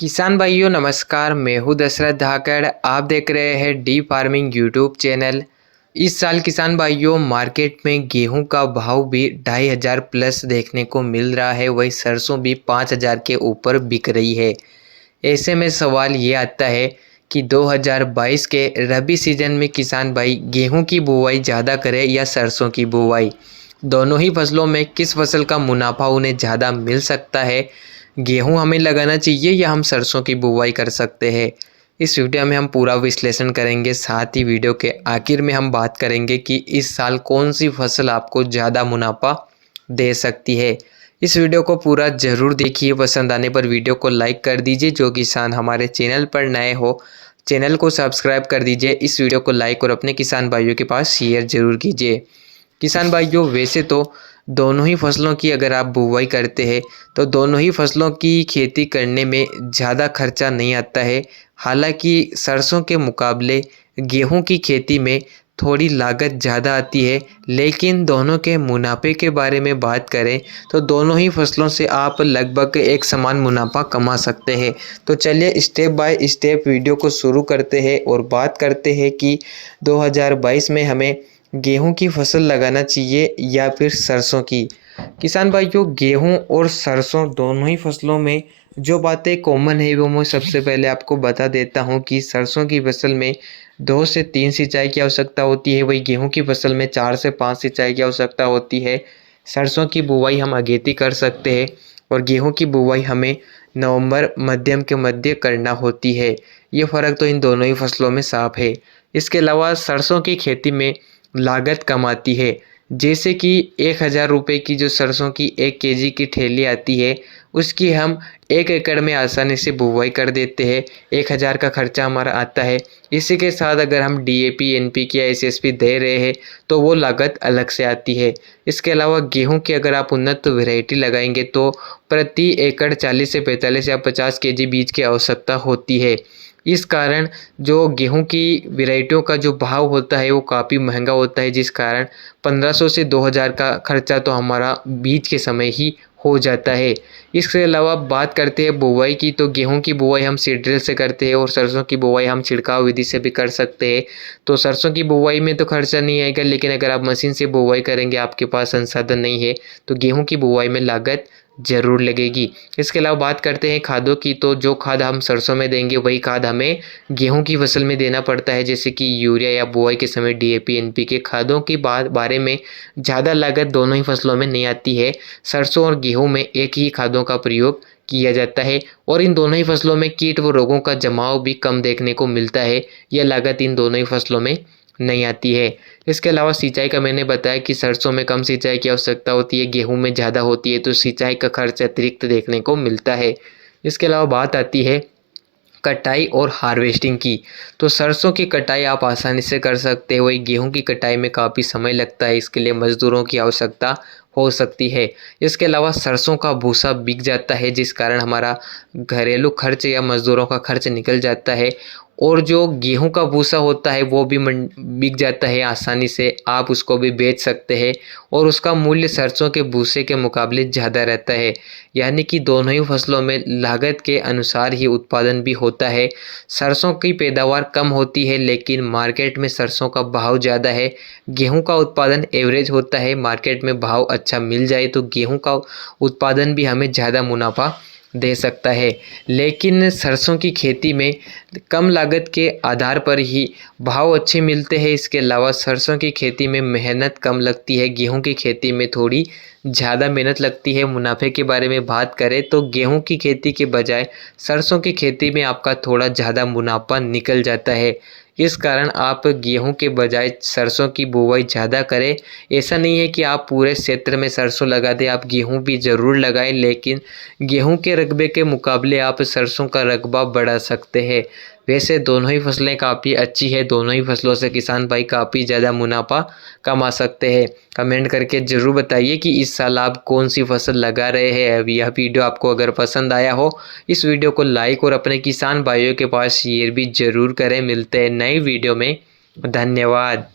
किसान भाइयों नमस्कार। मैं हूं दशरथ धाकड़। आप देख रहे हैं डी फार्मिंग यूट्यूब चैनल। इस साल किसान भाइयों मार्केट में गेहूं का भाव भी 2500 प्लस देखने को मिल रहा है। वही सरसों भी 5000 के ऊपर बिक रही है। ऐसे में सवाल ये आता है कि 2022 के रबी सीजन में किसान भाई गेहूं की बुवाई ज़्यादा करें या सरसों की बुवाई। दोनों ही फसलों में किस फसल का मुनाफा उन्हें ज़्यादा मिल सकता है। गेहूं हमें लगाना चाहिए या हम सरसों की बुवाई कर सकते हैं। इस वीडियो में हम पूरा विश्लेषण करेंगे। साथ ही वीडियो के आखिर में हम बात करेंगे कि इस साल कौन सी फसल आपको ज़्यादा मुनाफा दे सकती है। इस वीडियो को पूरा ज़रूर देखिए। पसंद आने पर वीडियो को लाइक कर दीजिए। जो किसान हमारे चैनल पर नए हो चैनल को सब्सक्राइब कर दीजिए। इस वीडियो को लाइक और अपने किसान भाइयों के पास शेयर ज़रूर कीजिए। किसान भाइयों वैसे तो दोनों ही फसलों की अगर आप बुवाई करते हैं तो दोनों ही फसलों की खेती करने में ज़्यादा खर्चा नहीं आता है। हालांकि सरसों के मुकाबले गेहूं की खेती में थोड़ी लागत ज़्यादा आती है, लेकिन दोनों के मुनाफे के बारे में बात करें तो दोनों ही फसलों से आप लगभग एक समान मुनाफा कमा सकते हैं। तो चलिए स्टेप बाय स्टेप वीडियो को शुरू करते हैं और बात करते हैं कि 2022 में हमें गेहूं की फसल लगाना चाहिए या फिर सरसों की। किसान भाइयों गेहूं और सरसों दोनों ही फसलों में जो बातें कॉमन है वो मैं सबसे पहले आपको बता देता हूं कि सरसों की फसल में 2 से 3 सिंचाई की आवश्यकता होती है। वही गेहूं की फसल में 4 से 5 सिंचाई की आवश्यकता होती है। सरसों की बुवाई हम अगेती कर सकते हैं और गेहूं की बुवाई हमें नवंबर मध्यम के मध्य करना होती है। ये फ़र्क तो इन दोनों ही फसलों में साफ है। इसके अलावा सरसों की खेती में लागत कम आती है। जैसे कि 1000 रुपये की जो सरसों की 1 केजी की थैली आती है उसकी हम 1 एकड़ में आसानी से बुवाई कर देते हैं। 1000 का खर्चा हमारा आता है। इसी के साथ अगर हम डीएपी एनपीके या एसएसपी दे रहे हैं तो वो लागत अलग से आती है। इसके अलावा गेहूं की अगर आप उन्नत वैरायटी लगाएंगे तो प्रति एकड़ 40 से 45 या 50 केजी बीज की आवश्यकता होती है। इस कारण जो गेहूं की वैरायटियों का जो भाव होता है वो काफ़ी महंगा होता है, जिस कारण 1500 से 2000 का खर्चा तो हमारा बीज के समय ही हो जाता है। इसके अलावा बात करते हैं बुवाई की, तो गेहूं की बुवाई हम सीड ड्रिल से करते हैं और सरसों की बुवाई हम छिड़काव विधि से भी कर सकते हैं। तो सरसों की बुवाई में तो खर्चा नहीं आएगा, लेकिन अगर आप मशीन से बुवाई करेंगे, आपके पास संसाधन नहीं है, तो गेहूं की बुवाई में लागत ज़रूर लगेगी। इसके अलावा बात करते हैं खादों की, तो जो खाद हम सरसों में देंगे वही खाद हमें गेहूं की फसल में देना पड़ता है। जैसे कि यूरिया या बुआई के समय डीएपी एनपीके खादों की बारे में ज़्यादा लागत दोनों ही फसलों में नहीं आती है। सरसों और गेहूं में एक ही खादों का प्रयोग किया जाता है और इन दोनों ही फसलों में कीट व रोगों का जमाव भी कम देखने को मिलता है। यह लागत इन दोनों ही फसलों में नहीं आती है। इसके अलावा सिंचाई का मैंने बताया कि सरसों में कम सिंचाई की आवश्यकता होती है, गेहूं में ज़्यादा होती है, तो सिंचाई का खर्च अतिरिक्त देखने को मिलता है। इसके अलावा बात आती है कटाई और हार्वेस्टिंग की, तो सरसों की कटाई आप आसानी से कर सकते हो। वही गेहूं की कटाई में काफ़ी समय लगता है, इसके लिए मज़दूरों की आवश्यकता हो सकती है। इसके अलावा सरसों का भूसा बिक जाता है, जिस कारण हमारा घरेलू खर्च या मज़दूरों का खर्च निकल जाता है। और जो गेहूं का भूसा होता है वो भी बिक जाता है आसानी से, आप उसको भी बेच सकते हैं और उसका मूल्य सरसों के भूसे के मुकाबले ज़्यादा रहता है। यानी कि दोनों ही फसलों में लागत के अनुसार ही उत्पादन भी होता है। सरसों की पैदावार कम होती है लेकिन मार्केट में सरसों का भाव ज़्यादा है। गेहूं का उत्पादन एवरेज होता है, मार्केट में भाव अच्छा मिल जाए तो गेहूं का उत्पादन भी हमें ज़्यादा मुनाफा दे सकता है। लेकिन सरसों की खेती में कम लागत के आधार पर ही भाव अच्छे मिलते हैं। इसके अलावा सरसों की खेती में मेहनत कम लगती है, गेहूं की खेती में थोड़ी ज़्यादा मेहनत लगती है। मुनाफे के बारे में बात करें तो गेहूं की खेती के बजाय सरसों की खेती में आपका थोड़ा ज़्यादा मुनाफा निकल जाता है। इस कारण आप गेहूं के बजाय सरसों की बुवाई ज़्यादा करें। ऐसा नहीं है कि आप पूरे क्षेत्र में सरसों लगा दें, आप गेहूं भी ज़रूर लगाएं, लेकिन गेहूं के रकबे के मुकाबले आप सरसों का रकबा बढ़ा सकते हैं। वैसे दोनों ही फसलें काफ़ी अच्छी है, दोनों ही फसलों से किसान भाई काफ़ी ज़्यादा मुनाफा कमा सकते हैं। कमेंट करके ज़रूर बताइए कि इस साल आप कौन सी फसल लगा रहे हैं। अब यह वीडियो आपको अगर पसंद आया हो इस वीडियो को लाइक और अपने किसान भाइयों के पास शेयर भी ज़रूर करें। मिलते हैं नई वीडियो में। धन्यवाद।